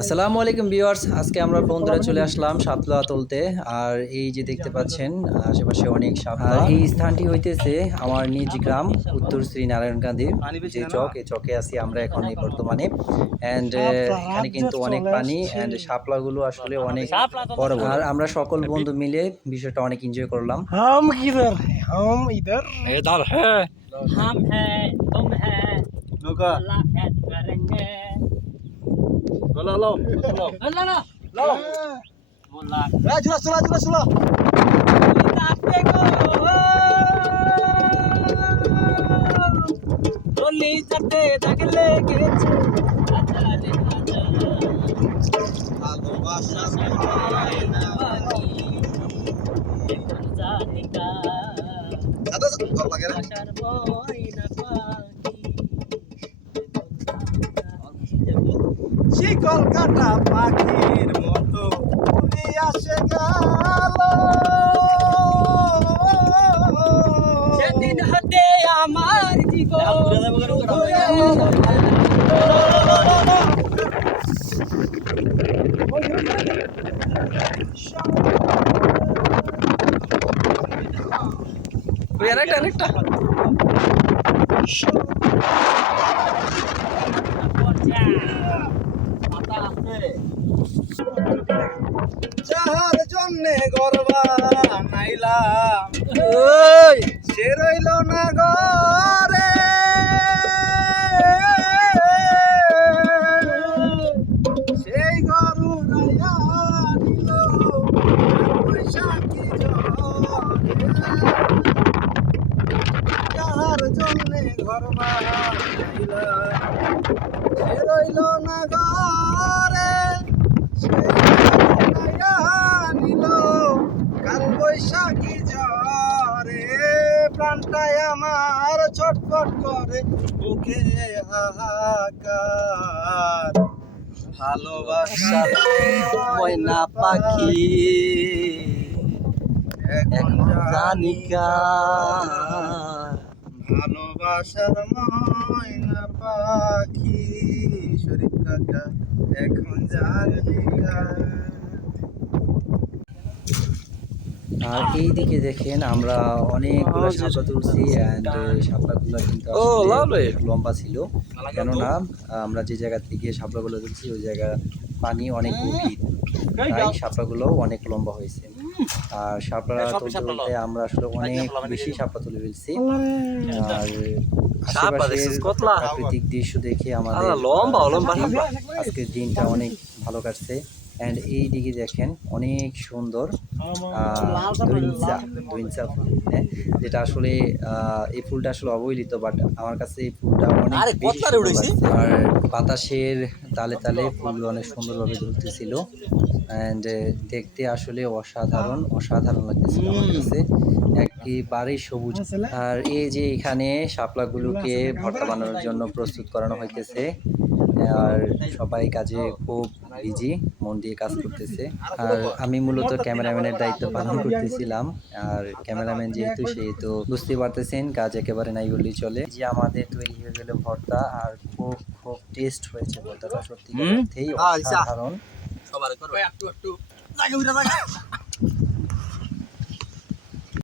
আসসালামু আলাইকুম ভিউয়ার্স, আজকে আমরা বন্ধুরা চলে আসলাম শাপলা তুলতে। আর এই যে দেখতে পাচ্ছেন আশেপাশে অনেক শাপলা। এই স্থানটি হইতেছে আমার নিজ গ্রাম উত্তর শ্রীনারায়ণগঞ্জের যে চক, এই চকে আছি আমরা এখন এই বর্তমানে। অ্যান্ড এখানে কিন্তু অনেক পানি অ্যান্ড শাপলাগুলো আসলে অনেক বড় বড়। আর আমরা সকল বন্ধু মিলে বিষয়টা অনেক এনজয় করলাম। हम किधर है? हम इधर इधर है, हम है तुम है नौका मुलाकात करेंगे लो लो लो लो लो लो मुलाकात चला চলি যাতে দাগ লেগেছে হাজারে ভালোবাসা জানিকা দাদা ভালো লাগে না আশার ময়না পাখি শিকল কাটা পাখির মতো উড়ে আসে গেল সেদিন হতে আমার অনেকটা যাহার জন্যে গর্বা নাইলাম সে রইল না ঘরে সেই গরু রাইয়া নিল বৈশাখী ঝড়ে যাহার জন্যে গর্বা নাইলাম সে রইল না ঘরে নিল কাল বৈশাখী ঝরে প্রাণটায় আমার ছটফট করে বুকে হাহাকার ভালোবাসার ময়না পাখি এখন জানিকা ভালোবাসার ময়না পাখি শরীফ কাকা এখন জানিকা। আর এইদিকে দেখেন আমরা অনেকগুলো শাপলা তুলছি অ্যান্ড শাপলাগুলো কিন্তু আসলে অনেক লম্বা ছিল, কেননা আমরা যে জায়গা থেকে শাপলাগুলো তুলছি ওই জায়গার পানি অনেক গভীর, তাই শাপলাগুলো অনেক লম্বা হয়েছে। আর শাপলা তুলতে তুলতে আমরা আসলে অনেক বেশি শাপলা তুলে ফেলছি। আর আশেপাশের প্রাকৃতিক দৃশ্য দেখে আমাদের আজকের দিনটা অনেক ভালো কাটছে। অ্যান্ড এই দিকে দেখেন অনেক সুন্দর দইঞ্চা ফুল, হ্যাঁ, যেটা আসলে এই ফুলটা আসলে অবহেলিত, বাট আমার কাছে এই ফুলটা অনেক বেশি সুন্দর লাগছে। আর বাতাসের তালে তালে ফুলগুলো অনেক সুন্দরভাবে ঝুলতেছিল অ্যান্ড দেখতে আসলে অসাধারণ লাগতেছিল আমার কাছে, একেবারেই সবুজ। আর এই যে এখানে শাপলাগুলোকে ভর্তা বানানোর জন্য প্রস্তুত করানো হইতেছে আর সবাই কাজে খুব বিজি, মন দিয়ে কাজ করতেছে। আর আমি মূলত ক্যামেরাম্যানের দায়িত্ব পালন করতেছিলাম। আর ক্যামেরাম্যান যেহেতু সেহেতু বুঝতে পারতেছেন কাজ একেবারে নাই বললেই চলে। যে আমাদের তৈরি হয়ে গেল ভর্তা, আর খুব টেস্ট হয়েছে ভর্তাটা, সত্যি অসাধারণ।